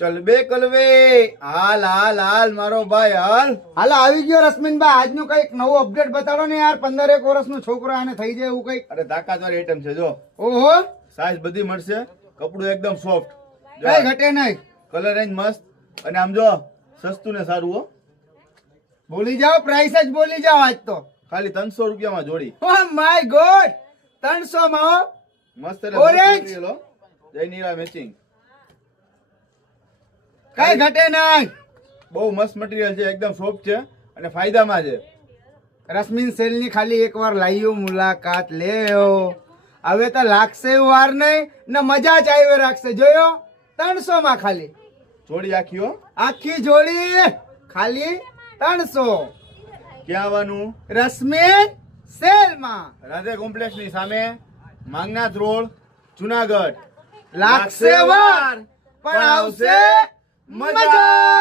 ચલ બે કલવે હાલ હાલ હાલ મારો ભાઈ હાલ. હાલો આવી ગયો રશ્મિનભાઈ, આજનું કઈક નવું અપડેટ બતાડો ને યાર. 15 વર્ષનો છોકરો આને થઈ જાય એવું કઈક. અરે તાકાતવાળી આઈટમ છે જો. ઓહો, સાઈઝ બધી મળશે, કપડું એકદમ સોફ્ટ, કઈ ઘટે નહીં. કલર રેન્જ મસ્ત, અને આમ જો સસ્તું ને સારું હો. બોલી જાઓ, પ્રાઇસ જ બોલી જાઓ આજ તો. ખાલી 300 રૂપિયામાં જોડી. ઓ માય ગોડ, 300 માં હો. મસ્ત Orange. જય નીરા મેચિંગ. કઈ ઘટે નહીં. બહુ મસ્ત મટીરિયલ છે, એકદમ સોફ્ટ છે અને ફાયદામાં છે. રશ્મિન સેલ ની ખાલી એકવાર લાઈયો મુલાકાત લેઓ. હવે તો લાગશે એવું વાર નહીં ને મજા જ આવી રાખશે. જોયો 300 માં ખાલી જોડી આખી હો. આખી જોડી ખાલી 300. ક્યાં આવવાનું? રશ્મિન સેલ માં રાધે કોમ્પ્લેક્સ ની સામે, માંગનાથ રોડ, જુનાગઢ. લાગશે વાર પણ આવશે મજા.